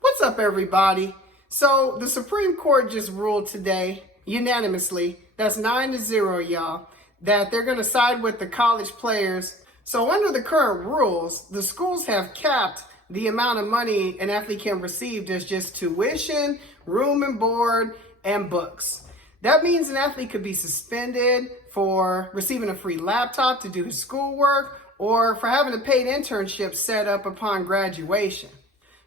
What's up, everybody? So the Supreme Court just ruled today, unanimously, that's 9-0, y'all, that they're going to side with the college players. So under the current rules, the schools have capped the amount of money an athlete can receive as just tuition, room and board, and books. That means an athlete could be suspended for receiving a free laptop to do his schoolwork or for having a paid internship set up upon graduation.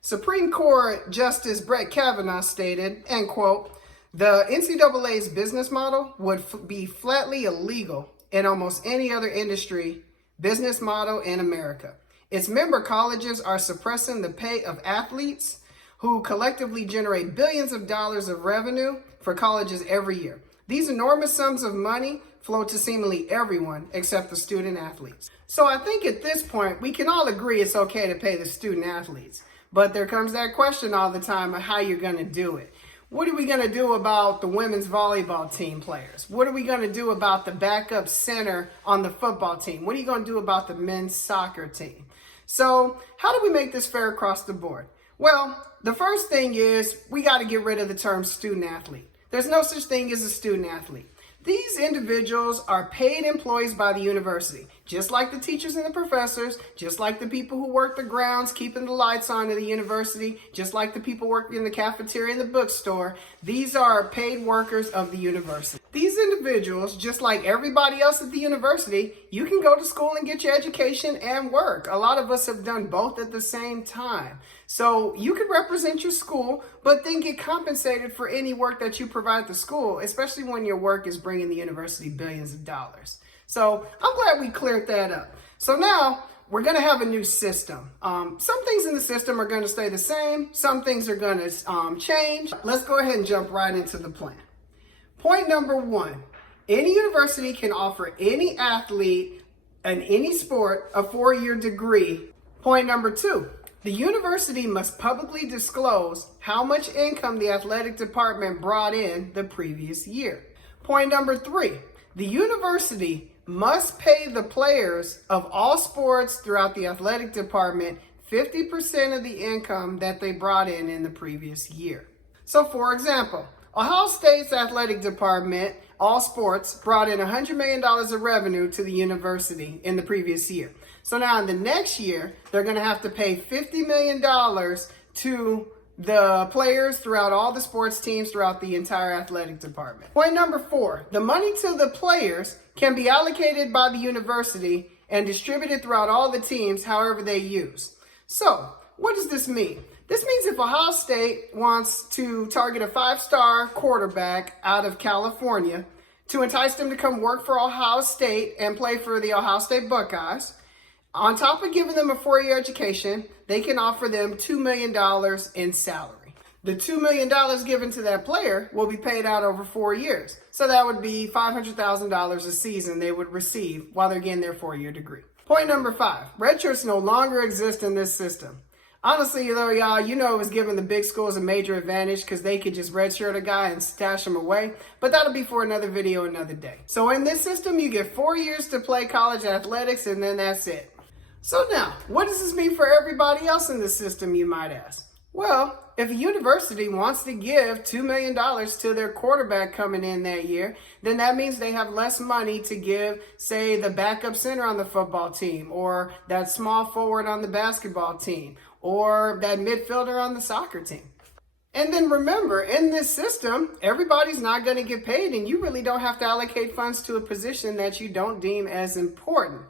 Supreme Court Justice Brett Kavanaugh stated, end quote, the NCAA's business model would be flatly illegal in almost any other industry business model in America. Its member colleges are suppressing the pay of athletes who collectively generate billions of dollars of revenue for colleges every year. These enormous sums of money flow to seemingly everyone except the student athletes. So I think at this point, we can all agree it's okay to pay the student athletes. But there comes that question all the time of how you're going to do it. What are we going to do about the women's volleyball team players? What are we going to do about the backup center on the football team? What are you going to do about the men's soccer team? So how do we make this fair across the board? Well, the first thing is we got to get rid of the term student athlete. There's no such thing as a student athlete. These individuals are paid employees by the university, just like the teachers and the professors, just like the people who work the grounds, keeping the lights on at the university, just like the people working in the cafeteria and the bookstore. These are paid workers of the university. These individuals, just like everybody else at the university, you can go to school and get your education and work. A lot of us have done both at the same time. So you could represent your school, but then get compensated for any work that you provide the school, especially when your work is bringing the university billions of dollars. So I'm glad we cleared that up. So now we're going to have a new system. Some things in the system are going to stay the same. Some things are going to change. Let's go ahead and jump right into the plan. Point number one, any university can offer any athlete in any sport a 4-year degree. Point number two, the university must publicly disclose how much income the athletic department brought in the previous year. Point number three, the university must pay the players of all sports throughout the athletic department 50% of the income that they brought in the previous year. So for example, Ohio State's athletic department, all sports, brought in $100 million of revenue to the university in the previous year. So now in the next year, they're going to have to pay $50 million to the players throughout all the sports teams throughout the entire athletic department. Point number four, the money to the players can be allocated by the university and distributed throughout all the teams however they use. So what does this mean? This means if Ohio State wants to target a 5-star quarterback out of California to entice them to come work for Ohio State and play for the Ohio State Buckeyes, on top of giving them a 4-year education, they can offer them $2 million in salary. The $2 million given to that player will be paid out over 4 years. So that would be $500,000 a season they would receive while they're getting their 4-year degree. Point number five, redshirts no longer exist in this system. Honestly, though, y'all, you know it was giving the big schools a major advantage because they could just redshirt a guy and stash him away. But that'll be for another video another day. So in this system, you get 4 years to play college athletics and then that's it. So now, what does this mean for everybody else in the system, you might ask? Well, if a university wants to give $2 million to their quarterback coming in that year, then that means they have less money to give, say, the backup center on the football team, or that small forward on the basketball team, or that midfielder on the soccer team. And then remember, in this system, everybody's not going to get paid, and you really don't have to allocate funds to a position that you don't deem as important.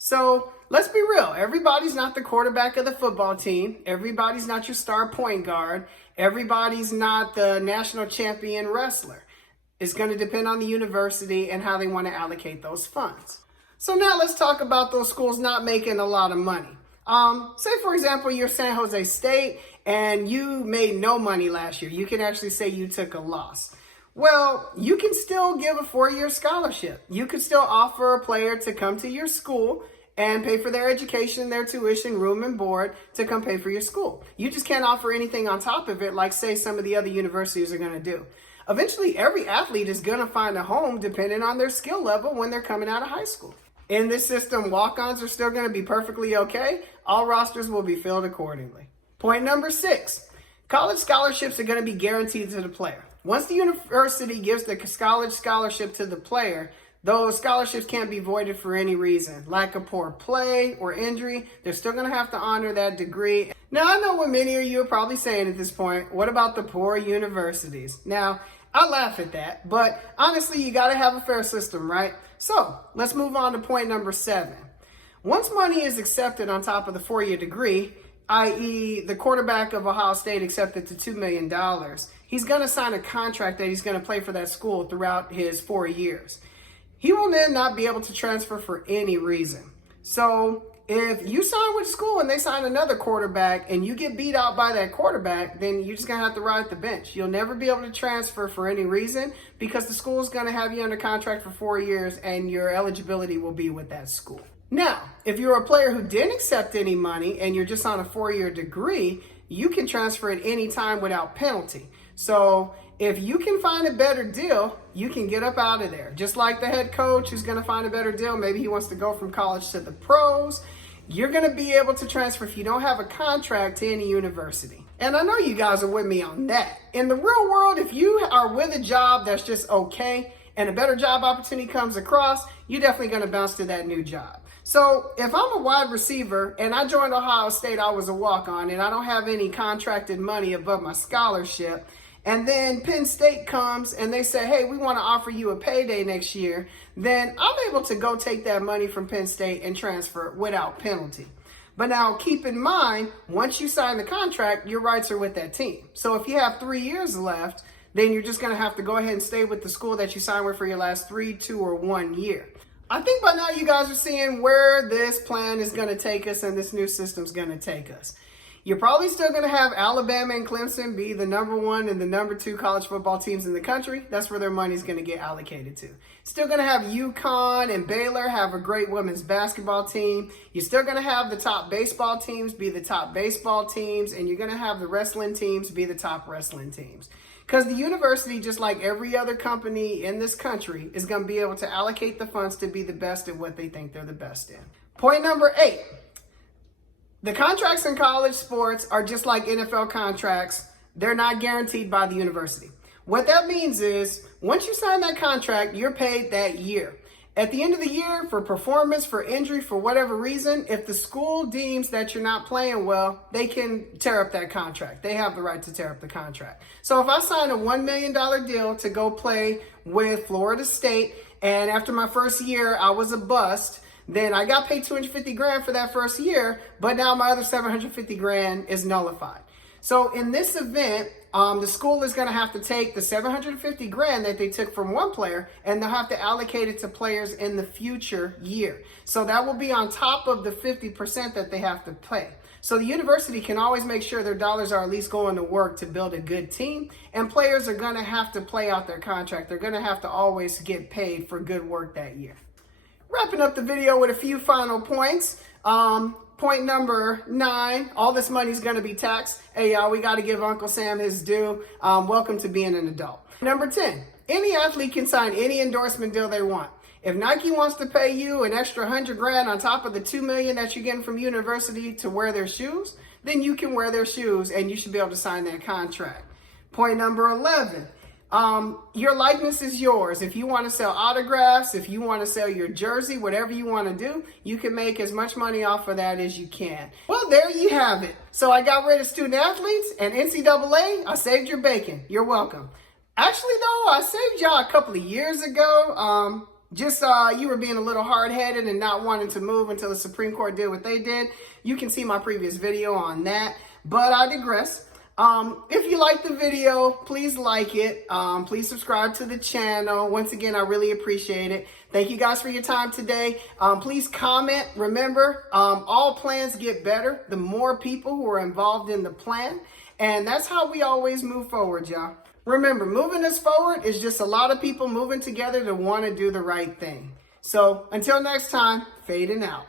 So let's be real. Everybody's not the quarterback of the football team. Everybody's not your star point guard. Everybody's not the national champion wrestler. It's going to depend on the university and how they want to allocate those funds. So now let's talk about those schools not making a lot of money. Say, for example, you're San Jose State and you made no money last year. You can actually say you took a loss. Well, you can still give a 4-year scholarship. You could still offer a player to come to your school and pay for their education, their tuition, room and board to come pay for your school. You just can't offer anything on top of it like, say, some of the other universities are going to do. Eventually, every athlete is going to find a home depending on their skill level when they're coming out of high school. In this system, walk-ons are still going to be perfectly okay. All rosters will be filled accordingly. Point number 6. College scholarships are going to be guaranteed to the player. Once the university gives the college scholarship to the player, those scholarships can't be voided for any reason. Lack of poor play or injury, they're still going to have to honor that degree. Now, I know what many of you are probably saying at this point. What about the poor universities? Now, I laugh at that, but honestly, you got to have a fair system, right? So let's move on to point number 7. Once money is accepted on top of the 4-year degree, i.e. the quarterback of Ohio State accepted to $2 million, he's going to sign a contract that he's going to play for that school throughout his 4 years. He will then not be able to transfer for any reason. So if you sign with school and they sign another quarterback and you get beat out by that quarterback, then you're just going to have to ride the bench. You'll never be able to transfer for any reason because the school is going to have you under contract for 4 years and your eligibility will be with that school. Now, if you're a player who didn't accept any money and you're just on a 4-year degree, you can transfer at any time without penalty. So if you can find a better deal, you can get up out of there. Just like the head coach who's going to find a better deal. Maybe he wants to go from college to the pros. You're going to be able to transfer if you don't have a contract to any university. And I know you guys are with me on that. In the real world, if you are with a job that's just okay and a better job opportunity comes across, you're definitely going to bounce to that new job. So if I'm a wide receiver and I joined Ohio State, I was a walk-on and I don't have any contracted money above my scholarship, and then Penn State comes and they say, hey, we want to offer you a payday next year, then I'm able to go take that money from Penn State and transfer it without penalty. But now keep in mind, once you sign the contract, your rights are with that team. So if you have 3 years left, then you're just going to have to go ahead and stay with the school that you signed with for your last 3, 2, or 1 year. I think by now you guys are seeing where this plan is going to take us and this new system is going to take us. You're probably still going to have Alabama and Clemson be the number 1 and the number 2 college football teams in the country. That's where their money is going to get allocated to. Still going to have UConn and Baylor have a great women's basketball team. You're still going to have the top baseball teams be the top baseball teams, and you're going to have the wrestling teams be the top wrestling teams. Because the university, just like every other company in this country, is going to be able to allocate the funds to be the best at what they think they're the best in. Point number 8. The contracts in college sports are just like NFL contracts. They're not guaranteed by the university. What that means is, once you sign that contract, you're paid that year. At the end of the year, for performance, for injury, for whatever reason, if the school deems that you're not playing well, they can tear up that contract. They have the right to tear up the contract. So if I sign a $1 million deal to go play with Florida State, and after my first year, I was a bust, then I got paid $250,000 for that first year, but now my other $750,000 is nullified. So in this event, the school is going to have to take the $750,000 that they took from one player, and they'll have to allocate it to players in the future year. So that will be on top of the 50% that they have to pay. So the university can always make sure their dollars are at least going to work to build a good team, and players are going to have to play out their contract. They're going to have to always get paid for good work that year. Wrapping up the video with a few final points. Point number 9, all this money is going to be taxed. Hey, y'all, we got to give Uncle Sam his due. Welcome to being an adult. Number 10, any athlete can sign any endorsement deal they want. If Nike wants to pay you an extra $100,000 on top of the $2 million that you're getting from university to wear their shoes, then you can wear their shoes and you should be able to sign that contract. Point number 11. Your likeness is yours. If you want to sell autographs, if you want to sell your jersey, whatever you want to do, you can make as much money off of that as you can. Well, there you have it. So I got rid of student athletes and NCAA. I saved your bacon. You're welcome. Actually, though, I saved y'all a couple of years ago. You were being a little hard-headed and not wanting to move until the Supreme Court did what they did. You can see my previous video on that, but I digress. If you like the video, please like it. Please subscribe to the channel. Once again, I really appreciate it. Thank you guys for your time today. Please comment. Remember, all plans get better the more people who are involved in the plan. And that's how we always move forward, y'all. Remember, moving us forward is just a lot of people moving together to want to do the right thing. So until next time, fading out.